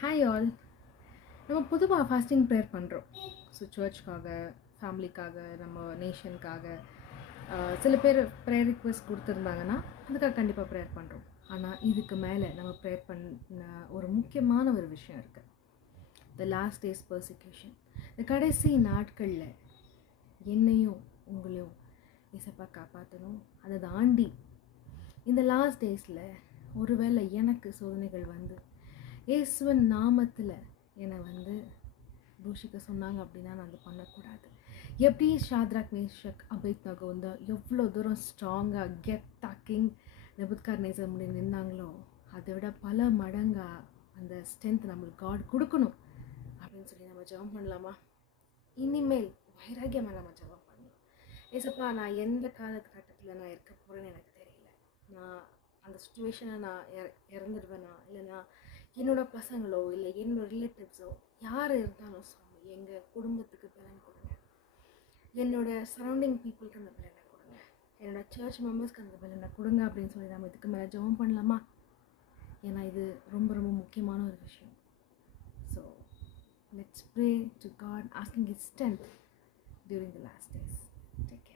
Hi all. நம்ம பொதுவாக fasting prayer பண்ணுறோம். ஸோ சர்ச்சுக்காக, ஃபேமிலிக்காக, நம்ம நேஷனுக்காக. சில பேர் ப்ரேயர் ரிக்வெஸ்ட் கொடுத்துருந்தாங்கன்னா அதுக்காக கண்டிப்பாக ப்ரேயர் பண்ணுறோம். ஆனால் இதுக்கு மேலே நம்ம ப்ரேயர் பண்ண ஒரு முக்கியமான ஒரு விஷயம் இருக்குது. The last days persecution. இந்த கடைசி நாட்களில் என்னையும் உங்களையும் இசப்பா காப்பாற்றணும். அதை தாண்டி இந்த லாஸ்ட் டேஸில் ஒருவேளை எனக்கு சோதனைகள் வந்து இயேசுவின் நாமத்தில் என்னை தூஷிக்க சொன்னாங்க அப்படின்னா நான் அது பண்ணக்கூடாது. எப்படி ஷாத்ராக், மேஷக், அபேத்நேகோ வந்து எவ்வளோ தூரம் ஸ்ட்ராங்காக கெத்தாக்கிங் நேபுகாத்நேசர் முன்னாடி நின்னாங்களோ அதை விட பல மடங்காக அந்த ஸ்ட்ரென்த் நம்மளுக்கு காட் கொடுக்கணும் அப்படின்னு சொல்லி நம்ம ஜெபம் பண்ணலாமா? இனிமேல் வைராக்கியமாக நம்ம ஜெபம் பண்ணலாம். ஏசப்பா, நான் எந்த காலகட்டத்தில் நான் இருக்க போகிறேன்னு எனக்கு தெரியல. நான் அந்த சுச்சுவேஷனை நான் இறந்துடுவேனா, இல்லைனா என்னோடய பசங்களோ இல்லை என்னோடய ரிலேட்டிவ்ஸோ யார் இருந்தாலும் சுவாமி எங்கள் குடும்பத்துக்கு பலன் கொடுங்க. என்னோடய சரௌண்டிங் பீப்புளுக்கு அந்த பலனை கொடுங்க. என்னோடய சர்ச் மெம்பர்ஸ்க்கு அந்த பலனை கொடுங்க அப்படின்னு சொல்லி நம்ம இதுக்கு மேலே ஜெபம் பண்ணலாமா? ஏன்னா இது ரொம்ப ரொம்ப முக்கியமான ஒரு விஷயம். So let's pray to God, asking his strength during the last days. Take care.